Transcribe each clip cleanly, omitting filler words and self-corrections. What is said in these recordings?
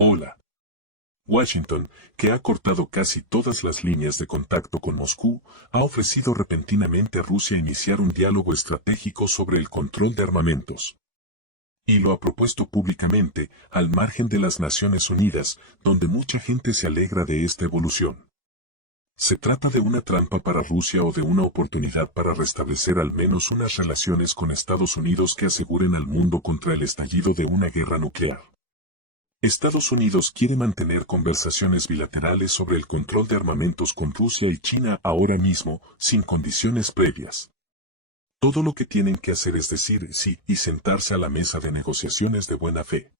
Hola. Washington, que ha cortado casi todas las líneas de contacto con Moscú, ha ofrecido repentinamente a Rusia iniciar un diálogo estratégico sobre el control de armamentos. Y lo ha propuesto públicamente, al margen de las Naciones Unidas, donde mucha gente se alegra de esta evolución. ¿Se trata de una trampa para Rusia o de una oportunidad para restablecer al menos unas relaciones con Estados Unidos que aseguren al mundo contra el estallido de una guerra nuclear? Estados Unidos quiere mantener conversaciones bilaterales sobre el control de armamentos con Rusia y China ahora mismo, sin condiciones previas. Todo lo que tienen que hacer es decir sí y sentarse a la mesa de negociaciones de buena fe.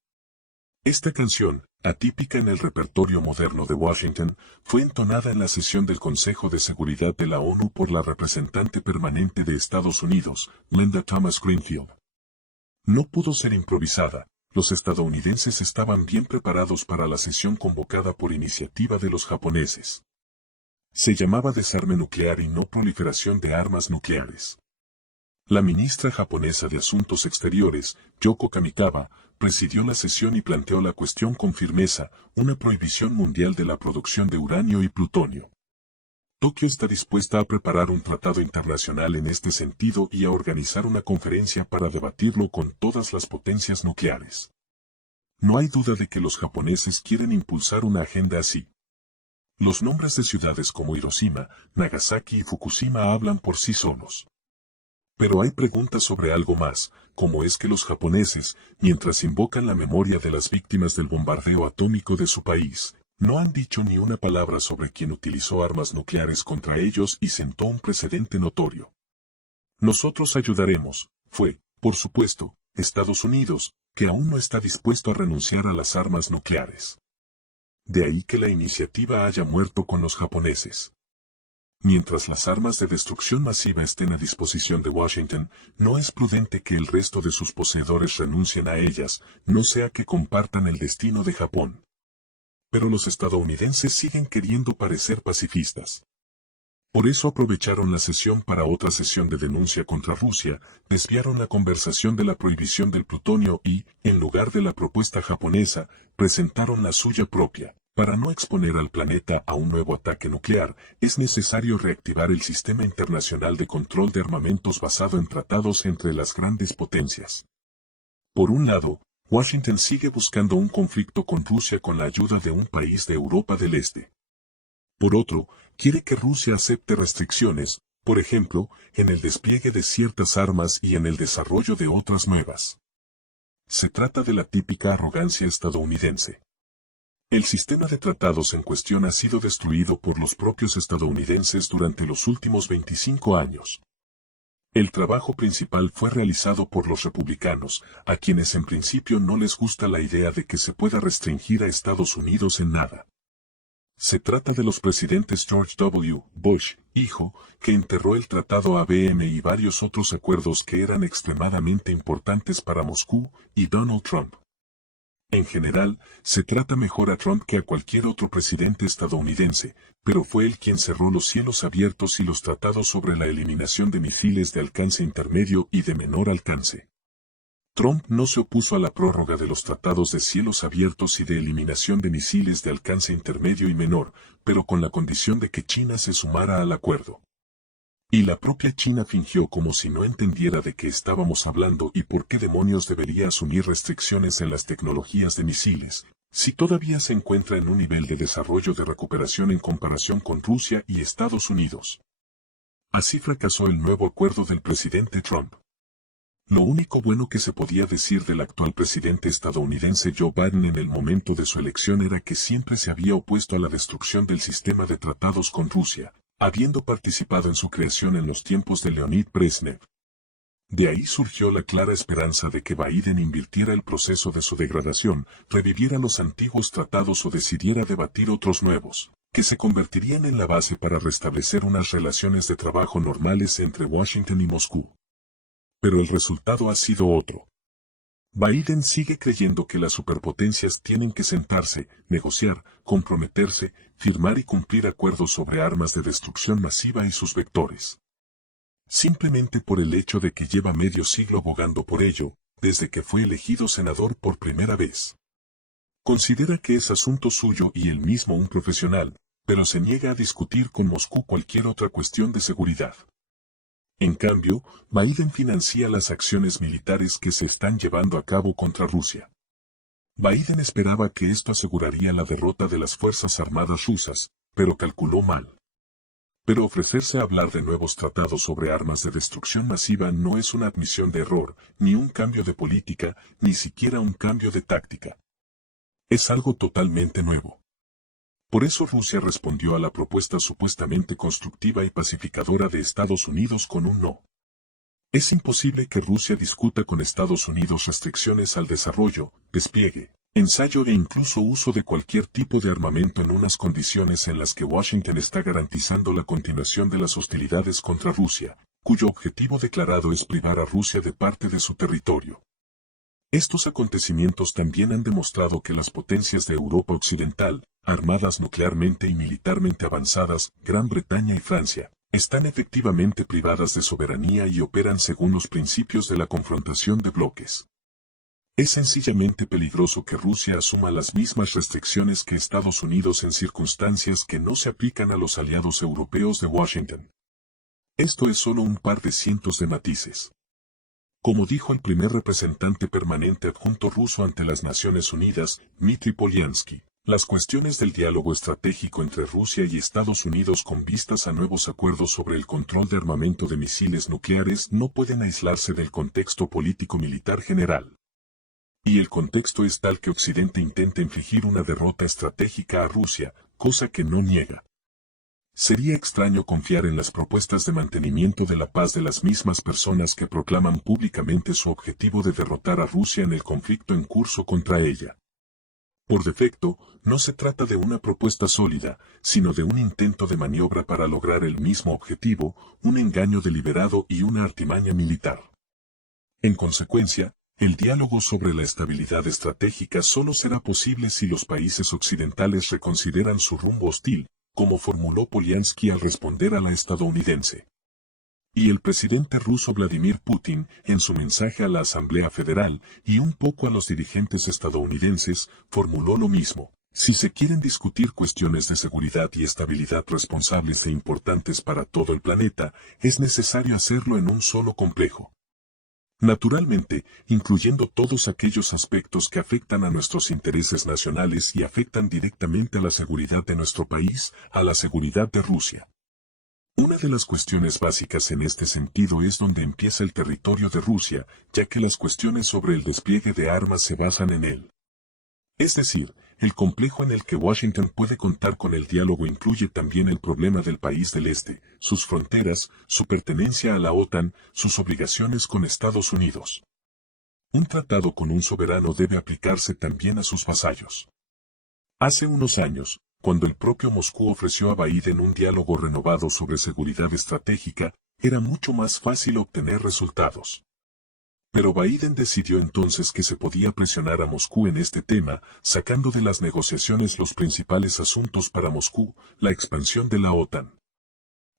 Esta canción, atípica en el repertorio moderno de Washington, fue entonada en la sesión del Consejo de Seguridad de la ONU por la representante permanente de Estados Unidos, Linda Thomas Greenfield. No pudo ser improvisada. Los estadounidenses estaban bien preparados para la sesión convocada por iniciativa de los japoneses. Se llamaba desarme nuclear y no proliferación de armas nucleares. La ministra japonesa de Asuntos Exteriores, Yoko Kamikawa, presidió la sesión y planteó la cuestión con firmeza, una prohibición mundial de la producción de uranio y plutonio. Tokio está dispuesta a preparar un tratado internacional en este sentido y a organizar una conferencia para debatirlo con todas las potencias nucleares. No hay duda de que los japoneses quieren impulsar una agenda así. Los nombres de ciudades como Hiroshima, Nagasaki y Fukushima hablan por sí solos. Pero hay preguntas sobre algo más, como es que los japoneses, mientras invocan la memoria de las víctimas del bombardeo atómico de su país, no han dicho ni una palabra sobre quien utilizó armas nucleares contra ellos y sentó un precedente notorio. Nosotros ayudaremos, por supuesto, Estados Unidos, que aún no está dispuesto a renunciar a las armas nucleares. De ahí que la iniciativa haya muerto con los japoneses. Mientras las armas de destrucción masiva estén a disposición de Washington, no es prudente que el resto de sus poseedores renuncien a ellas, no sea que compartan el destino de Japón. Pero los estadounidenses siguen queriendo parecer pacifistas. Por eso aprovecharon la sesión para otra sesión de denuncia contra Rusia, desviaron la conversación de la prohibición del plutonio y, en lugar de la propuesta japonesa, presentaron la suya propia. Para no exponer al planeta a un nuevo ataque nuclear, es necesario reactivar el sistema internacional de control de armamentos basado en tratados entre las grandes potencias. Por un lado, Washington sigue buscando un conflicto con Rusia con la ayuda de un país de Europa del Este. Por otro, quiere que Rusia acepte restricciones, por ejemplo, en el despliegue de ciertas armas y en el desarrollo de otras nuevas. Se trata de la típica arrogancia estadounidense. El sistema de tratados en cuestión ha sido destruido por los propios estadounidenses durante los últimos 25 años. El trabajo principal fue realizado por los republicanos, a quienes en principio no les gusta la idea de que se pueda restringir a Estados Unidos en nada. Se trata de los presidentes George W. Bush, hijo, que enterró el Tratado ABM y varios otros acuerdos que eran extremadamente importantes para Moscú, y Donald Trump. En general, se trata mejor a Trump que a cualquier otro presidente estadounidense, pero fue él quien cerró los cielos abiertos y los tratados sobre la eliminación de misiles de alcance intermedio y de menor alcance. Trump no se opuso a la prórroga de los tratados de cielos abiertos y de eliminación de misiles de alcance intermedio y menor, pero con la condición de que China se sumara al acuerdo. Y la propia China fingió como si no entendiera de qué estábamos hablando y por qué demonios debería asumir restricciones en las tecnologías de misiles, si todavía se encuentra en un nivel de desarrollo de recuperación en comparación con Rusia y Estados Unidos. Así fracasó el nuevo acuerdo del presidente Trump. Lo único bueno que se podía decir del actual presidente estadounidense Joe Biden en el momento de su elección era que siempre se había opuesto a la destrucción del sistema de tratados con Rusia, habiendo participado en su creación en los tiempos de Leonid Brezhnev. De ahí surgió la clara esperanza de que Biden invirtiera el proceso de su degradación, reviviera los antiguos tratados o decidiera debatir otros nuevos, que se convertirían en la base para restablecer unas relaciones de trabajo normales entre Washington y Moscú. Pero el resultado ha sido otro. Biden sigue creyendo que las superpotencias tienen que sentarse, negociar, comprometerse, firmar y cumplir acuerdos sobre armas de destrucción masiva y sus vectores. Simplemente por el hecho de que lleva medio siglo bogando por ello, desde que fue elegido senador por primera vez. Considera que es asunto suyo y él mismo un profesional, pero se niega a discutir con Moscú cualquier otra cuestión de seguridad. En cambio, Biden financia las acciones militares que se están llevando a cabo contra Rusia. Biden esperaba que esto aseguraría la derrota de las Fuerzas Armadas rusas, pero calculó mal. Pero ofrecerse a hablar de nuevos tratados sobre armas de destrucción masiva no es una admisión de error, ni un cambio de política, ni siquiera un cambio de táctica. Es algo totalmente nuevo. Por eso Rusia respondió a la propuesta supuestamente constructiva y pacificadora de Estados Unidos con un no. Es imposible que Rusia discuta con Estados Unidos restricciones al desarrollo, despliegue, ensayo e incluso uso de cualquier tipo de armamento en unas condiciones en las que Washington está garantizando la continuación de las hostilidades contra Rusia, cuyo objetivo declarado es privar a Rusia de parte de su territorio. Estos acontecimientos también han demostrado que las potencias de Europa Occidental, armadas nuclearmente y militarmente avanzadas, Gran Bretaña y Francia, están efectivamente privadas de soberanía y operan según los principios de la confrontación de bloques. Es sencillamente peligroso que Rusia asuma las mismas restricciones que Estados Unidos en circunstancias que no se aplican a los aliados europeos de Washington. Esto es solo un par de cientos de matices. Como dijo el primer representante permanente adjunto ruso ante las Naciones Unidas, Dmitry Polyansky, las cuestiones del diálogo estratégico entre Rusia y Estados Unidos con vistas a nuevos acuerdos sobre el control de armamento de misiles nucleares no pueden aislarse del contexto político-militar general. Y el contexto es tal que Occidente intenta infligir una derrota estratégica a Rusia, cosa que no niega. Sería extraño confiar en las propuestas de mantenimiento de la paz de las mismas personas que proclaman públicamente su objetivo de derrotar a Rusia en el conflicto en curso contra ella. Por defecto, no se trata de una propuesta sólida, sino de un intento de maniobra para lograr el mismo objetivo, un engaño deliberado y una artimaña militar. En consecuencia, el diálogo sobre la estabilidad estratégica solo será posible si los países occidentales reconsideran su rumbo hostil, como formuló Polyansky al responder a la estadounidense. Y el presidente ruso Vladimir Putin, en su mensaje a la Asamblea Federal, y un poco a los dirigentes estadounidenses, formuló lo mismo. Si se quieren discutir cuestiones de seguridad y estabilidad responsables e importantes para todo el planeta, es necesario hacerlo en un solo complejo. Naturalmente, incluyendo todos aquellos aspectos que afectan a nuestros intereses nacionales y afectan directamente a la seguridad de nuestro país, a la seguridad de Rusia. Una de las cuestiones básicas en este sentido es dónde empieza el territorio de Rusia, ya que las cuestiones sobre el despliegue de armas se basan en él. Es decir, el complejo en el que Washington puede contar con el diálogo incluye también el problema del país del Este, sus fronteras, su pertenencia a la OTAN, sus obligaciones con Estados Unidos. Un tratado con un soberano debe aplicarse también a sus vasallos. Hace unos años, cuando el propio Moscú ofreció a Biden un diálogo renovado sobre seguridad estratégica, era mucho más fácil obtener resultados. Pero Biden decidió entonces que se podía presionar a Moscú en este tema, sacando de las negociaciones los principales asuntos para Moscú, la expansión de la OTAN.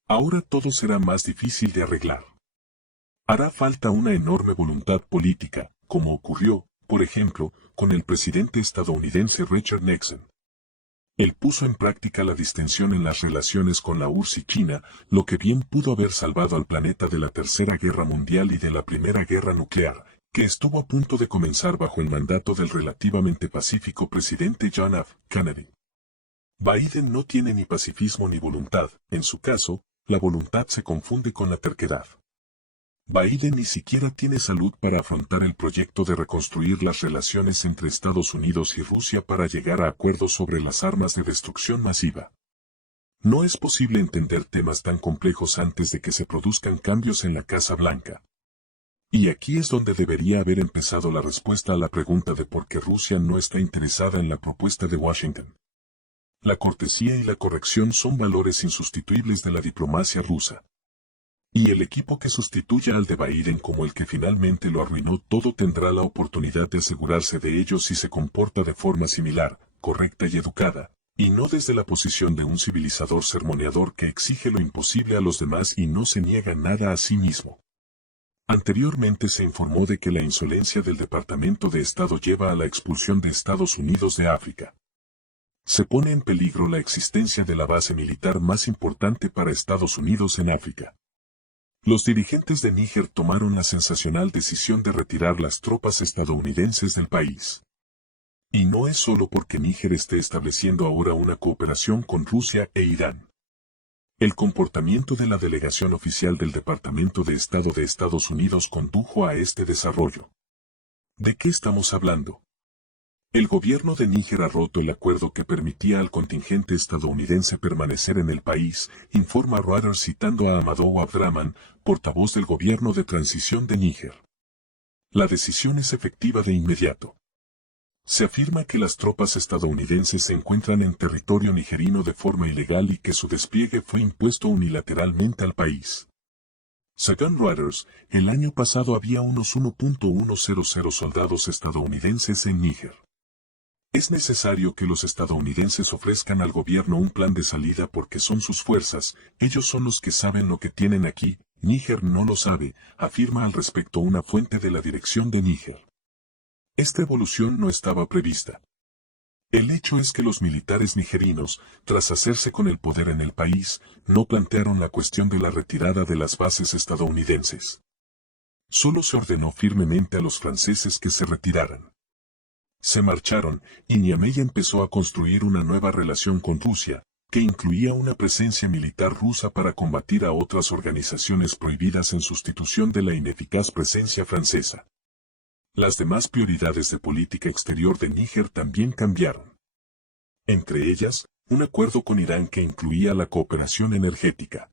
Ahora todo será más difícil de arreglar. Hará falta una enorme voluntad política, como ocurrió, por ejemplo, con el presidente estadounidense Richard Nixon. Él puso en práctica la distensión en las relaciones con la URSS y China, lo que bien pudo haber salvado al planeta de la Tercera Guerra Mundial y de la Primera Guerra Nuclear, que estuvo a punto de comenzar bajo el mandato del relativamente pacífico presidente John F. Kennedy. Biden no tiene ni pacifismo ni voluntad, en su caso, la voluntad se confunde con la terquedad. Biden ni siquiera tiene salud para afrontar el proyecto de reconstruir las relaciones entre Estados Unidos y Rusia para llegar a acuerdos sobre las armas de destrucción masiva. No es posible entender temas tan complejos antes de que se produzcan cambios en la Casa Blanca. Y aquí es donde debería haber empezado la respuesta a la pregunta de por qué Rusia no está interesada en la propuesta de Washington. La cortesía y la corrección son valores insustituibles de la diplomacia rusa. Y el equipo que sustituya al de Biden como el que finalmente lo arruinó todo tendrá la oportunidad de asegurarse de ello si se comporta de forma similar, correcta y educada, y no desde la posición de un civilizador sermoneador que exige lo imposible a los demás y no se niega nada a sí mismo. Anteriormente se informó de que la insolencia del Departamento de Estado lleva a la expulsión de Estados Unidos de África. Se pone en peligro la existencia de la base militar más importante para Estados Unidos en África. Los dirigentes de Níger tomaron la sensacional decisión de retirar las tropas estadounidenses del país. Y no es solo porque Níger esté estableciendo ahora una cooperación con Rusia e Irán. El comportamiento de la delegación oficial del Departamento de Estado de Estados Unidos condujo a este desarrollo. ¿De qué estamos hablando? El gobierno de Níger ha roto el acuerdo que permitía al contingente estadounidense permanecer en el país, informa Reuters citando a Amadou Abdrahman, portavoz del gobierno de transición de Níger. La decisión es efectiva de inmediato. Se afirma que las tropas estadounidenses se encuentran en territorio nigerino de forma ilegal y que su despliegue fue impuesto unilateralmente al país. Según Reuters, el año pasado había unos 1.100 soldados estadounidenses en Níger. Es necesario que los estadounidenses ofrezcan al gobierno un plan de salida porque son sus fuerzas, ellos son los que saben lo que tienen aquí, Níger no lo sabe, afirma al respecto una fuente de la dirección de Níger. Esta evolución no estaba prevista. El hecho es que los militares nigerinos, tras hacerse con el poder en el país, no plantearon la cuestión de la retirada de las bases estadounidenses. Solo se ordenó firmemente a los franceses que se retiraran. Se marcharon, y Niamey empezó a construir una nueva relación con Rusia, que incluía una presencia militar rusa para combatir a otras organizaciones prohibidas en sustitución de la ineficaz presencia francesa. Las demás prioridades de política exterior de Níger también cambiaron. Entre ellas, un acuerdo con Irán que incluía la cooperación energética.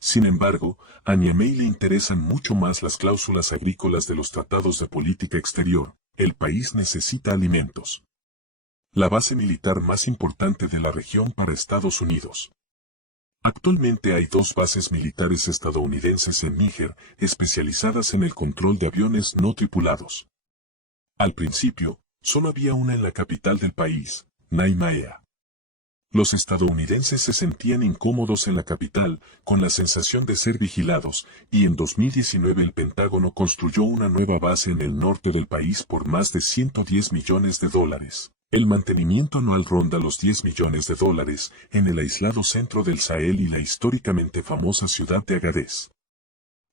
Sin embargo, a Niamey le interesan mucho más las cláusulas agrícolas de los tratados de política exterior. El país necesita alimentos. La base militar más importante de la región para Estados Unidos. Actualmente hay 2 bases militares estadounidenses en Níger, especializadas en el control de aviones no tripulados. Al principio, solo había una en la capital del país, Niamey. Los estadounidenses se sentían incómodos en la capital, con la sensación de ser vigilados, y en 2019 el Pentágono construyó una nueva base en el norte del país por más de $110 millones. El mantenimiento anual ronda los $10 millones en el aislado centro del Sahel y la históricamente famosa ciudad de Agadez.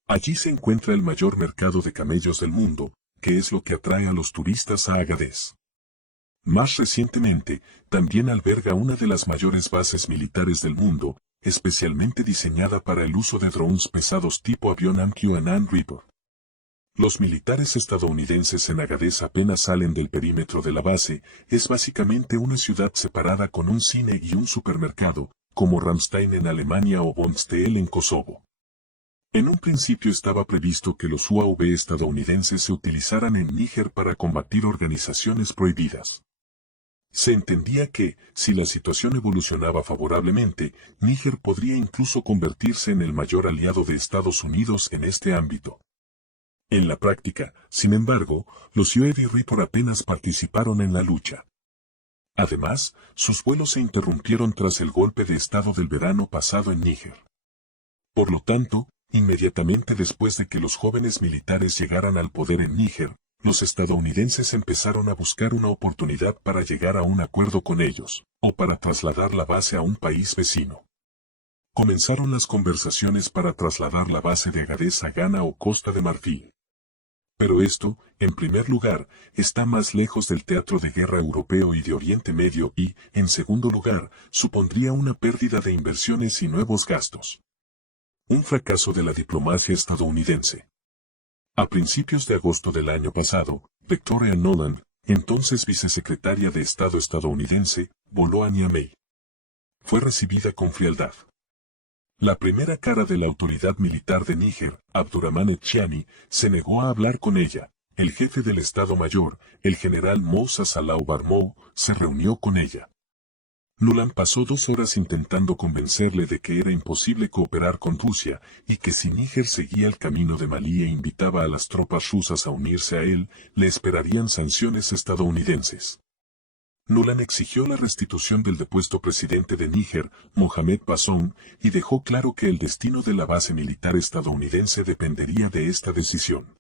Allí se encuentra el mayor mercado de camellos del mundo, que es lo que atrae a los turistas a Agadez. Más recientemente, también alberga una de las mayores bases militares del mundo, especialmente diseñada para el uso de drones pesados tipo avión MQ-9 Reaper. Los militares estadounidenses en Agadez apenas salen del perímetro de la base, es básicamente una ciudad separada con un cine y un supermercado, como Ramstein en Alemania o Bonsteel en Kosovo. En un principio estaba previsto que los UAV estadounidenses se utilizaran en Níger para combatir organizaciones prohibidas. Se entendía que, si la situación evolucionaba favorablemente, Níger podría incluso convertirse en el mayor aliado de Estados Unidos en este ámbito. En la práctica, sin embargo, los UAV Reaper apenas participaron en la lucha. Además, sus vuelos se interrumpieron tras el golpe de estado del verano pasado en Níger. Por lo tanto, inmediatamente después de que los jóvenes militares llegaran al poder en Níger, los estadounidenses empezaron a buscar una oportunidad para llegar a un acuerdo con ellos, o para trasladar la base a un país vecino. Comenzaron las conversaciones para trasladar la base de Agadez a Ghana o Costa de Marfil. Pero esto, en primer lugar, está más lejos del teatro de guerra europeo y de Oriente Medio y, en segundo lugar, supondría una pérdida de inversiones y nuevos gastos. Un fracaso de la diplomacia estadounidense. A principios de agosto del año pasado, Victoria Nuland, entonces vicesecretaria de Estado estadounidense, voló a Niamey. Fue recibida con frialdad. La primera cara de la autoridad militar de Níger, Abdurrahmane Tchiani, se negó a hablar con ella. El jefe del Estado Mayor, el general Moussa Salau Barmou, se reunió con ella. Nuland pasó 2 horas intentando convencerle de que era imposible cooperar con Rusia y que si Níger seguía el camino de Malí e invitaba a las tropas rusas a unirse a él, le esperarían sanciones estadounidenses. Nuland exigió la restitución del depuesto presidente de Níger, Mohamed Bazoum, y dejó claro que el destino de la base militar estadounidense dependería de esta decisión.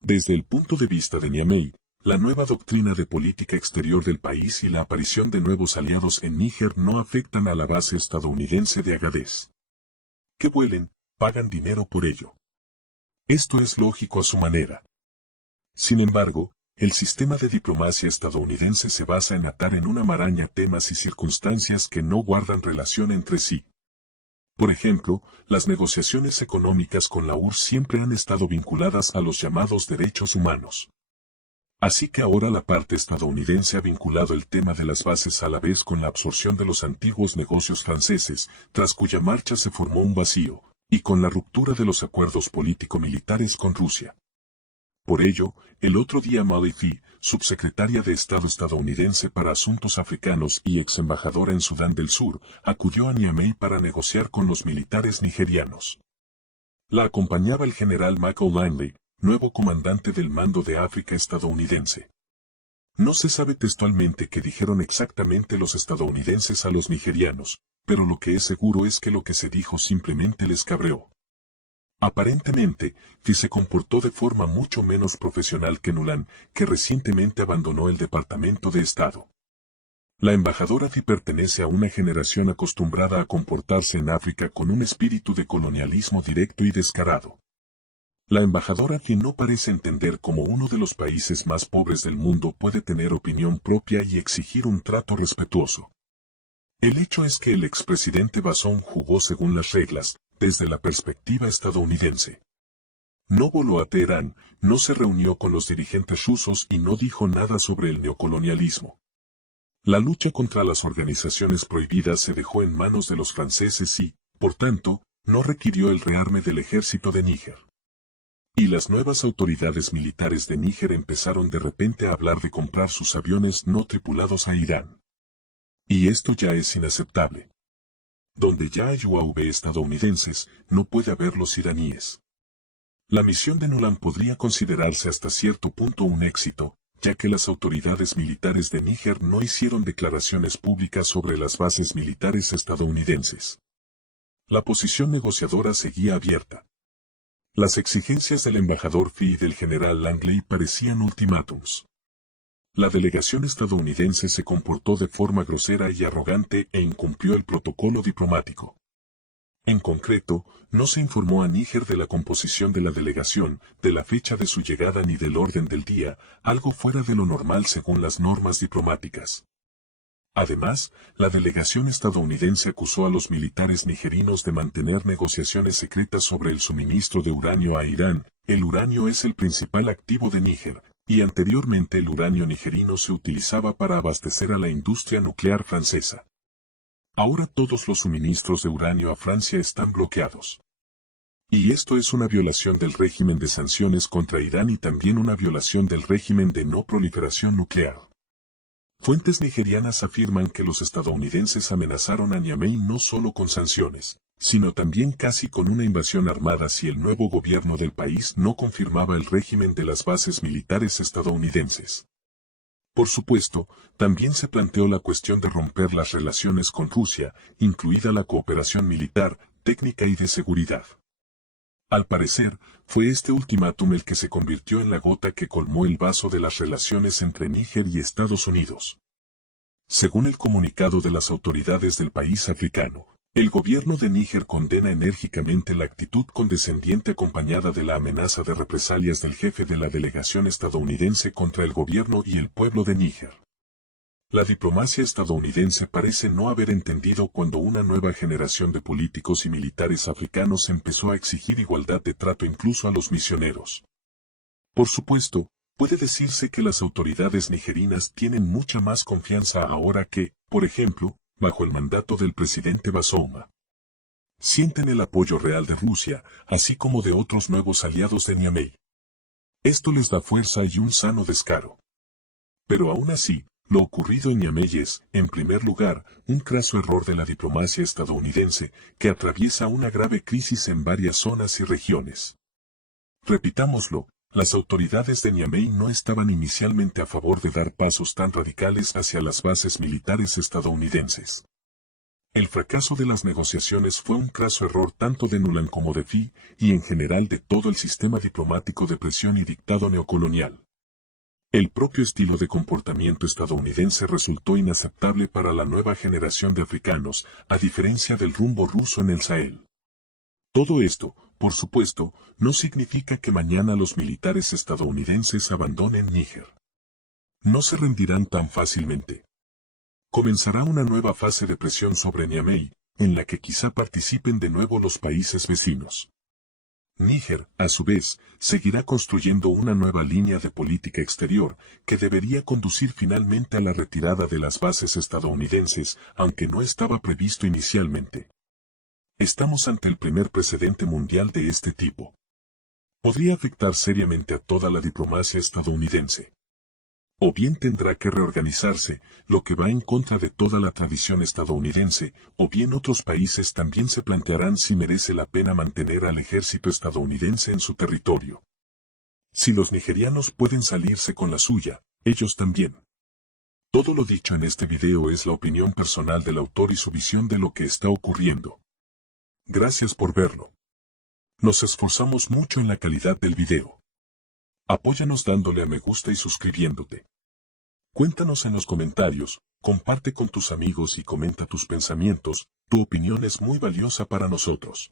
Desde el punto de vista de Niamey, la nueva doctrina de política exterior del país y la aparición de nuevos aliados en Níger no afectan a la base estadounidense de Agadez. Que vuelen, pagan dinero por ello. Esto es lógico a su manera. Sin embargo, el sistema de diplomacia estadounidense se basa en atar en una maraña temas y circunstancias que no guardan relación entre sí. Por ejemplo, las negociaciones económicas con la URSS siempre han estado vinculadas a los llamados derechos humanos. Así que ahora la parte estadounidense ha vinculado el tema de las bases a la vez con la absorción de los antiguos negocios franceses, tras cuya marcha se formó un vacío, y con la ruptura de los acuerdos político-militares con Rusia. Por ello, el otro día Molly Fee, subsecretaria de Estado estadounidense para Asuntos Africanos y ex embajadora en Sudán del Sur, acudió a Niamey para negociar con los militares nigerianos. La acompañaba el general Michael Langley, nuevo comandante del Mando de África estadounidense. No se sabe textualmente qué dijeron exactamente los estadounidenses a los nigerianos, pero lo que es seguro es que lo que se dijo simplemente les cabreó. Aparentemente, Fee se comportó de forma mucho menos profesional que Nuland, que recientemente abandonó el Departamento de Estado. La embajadora Fee pertenece a una generación acostumbrada a comportarse en África con un espíritu de colonialismo directo y descarado. La embajadora Fee no parece entender cómo uno de los países más pobres del mundo puede tener opinión propia y exigir un trato respetuoso. El hecho es que el expresidente Bazoum jugó según las reglas, desde la perspectiva estadounidense. No voló a Teherán, no se reunió con los dirigentes rusos y no dijo nada sobre el neocolonialismo. La lucha contra las organizaciones prohibidas se dejó en manos de los franceses y, por tanto, no requirió el rearme del ejército de Níger. Y las nuevas autoridades militares de Níger empezaron de repente a hablar de comprar sus aviones no tripulados a Irán. Y esto ya es inaceptable. Donde ya hay UAV estadounidenses, no puede haber los iraníes. La misión de Nuland podría considerarse hasta cierto punto un éxito, ya que las autoridades militares de Níger no hicieron declaraciones públicas sobre las bases militares estadounidenses. La posición negociadora seguía abierta. Las exigencias del embajador Fee y del general Langley parecían ultimátums. La delegación estadounidense se comportó de forma grosera y arrogante e incumplió el protocolo diplomático. En concreto, no se informó a Níger de la composición de la delegación, de la fecha de su llegada ni del orden del día, algo fuera de lo normal según las normas diplomáticas. Además, la delegación estadounidense acusó a los militares nigerinos de mantener negociaciones secretas sobre el suministro de uranio a Irán. El uranio es el principal activo de Níger, y anteriormente el uranio nigerino se utilizaba para abastecer a la industria nuclear francesa. Ahora todos los suministros de uranio a Francia están bloqueados. Y esto es una violación del régimen de sanciones contra Irán y también una violación del régimen de no proliferación nuclear. Fuentes nigerianas afirman que los estadounidenses amenazaron a Niamey no solo con sanciones, sino también casi con una invasión armada si el nuevo gobierno del país no confirmaba el régimen de las bases militares estadounidenses. Por supuesto, también se planteó la cuestión de romper las relaciones con Rusia, incluida la cooperación militar, técnica y de seguridad. Al parecer, fue este ultimátum el que se convirtió en la gota que colmó el vaso de las relaciones entre Níger y Estados Unidos. Según el comunicado de las autoridades del país africano, el gobierno de Níger condena enérgicamente la actitud condescendiente acompañada de la amenaza de represalias del jefe de la delegación estadounidense contra el gobierno y el pueblo de Níger. La diplomacia estadounidense parece no haber entendido cuando una nueva generación de políticos y militares africanos empezó a exigir igualdad de trato incluso a los misioneros. Por supuesto, puede decirse que las autoridades nigerinas tienen mucha más confianza ahora que, por ejemplo, bajo el mandato del presidente Bazoum. Sienten el apoyo real de Rusia, así como de otros nuevos aliados de Niamey. Esto les da fuerza y un sano descaro. Pero aún así, lo ocurrido en Niamey es, en primer lugar, un craso error de la diplomacia estadounidense, que atraviesa una grave crisis en varias zonas y regiones. Repitámoslo, Las autoridades de Niamey no estaban inicialmente a favor de dar pasos tan radicales hacia las bases militares estadounidenses. El fracaso de las negociaciones fue un craso error tanto de Nuland como de Fee, y en general de todo el sistema diplomático de presión y dictado neocolonial. El propio estilo de comportamiento estadounidense resultó inaceptable para la nueva generación de africanos, a diferencia del rumbo ruso en el Sahel. Todo esto, por supuesto, no significa que mañana los militares estadounidenses abandonen Níger. No se rendirán tan fácilmente. Comenzará una nueva fase de presión sobre Niamey, en la que quizá participen de nuevo los países vecinos. Níger, a su vez, seguirá construyendo una nueva línea de política exterior, que debería conducir finalmente a la retirada de las bases estadounidenses, aunque no estaba previsto inicialmente. Estamos ante el primer precedente mundial de este tipo. Podría afectar seriamente a toda la diplomacia estadounidense. O bien tendrá que reorganizarse, lo que va en contra de toda la tradición estadounidense, o bien otros países también se plantearán si merece la pena mantener al ejército estadounidense en su territorio. Si los nigerianos pueden salirse con la suya, ellos también. Todo lo dicho en este video es la opinión personal del autor y su visión de lo que está ocurriendo. Gracias por verlo. Nos esforzamos mucho en la calidad del video. Apóyanos dándole a me gusta y suscribiéndote. Cuéntanos en los comentarios, comparte con tus amigos y comenta tus pensamientos, tu opinión es muy valiosa para nosotros.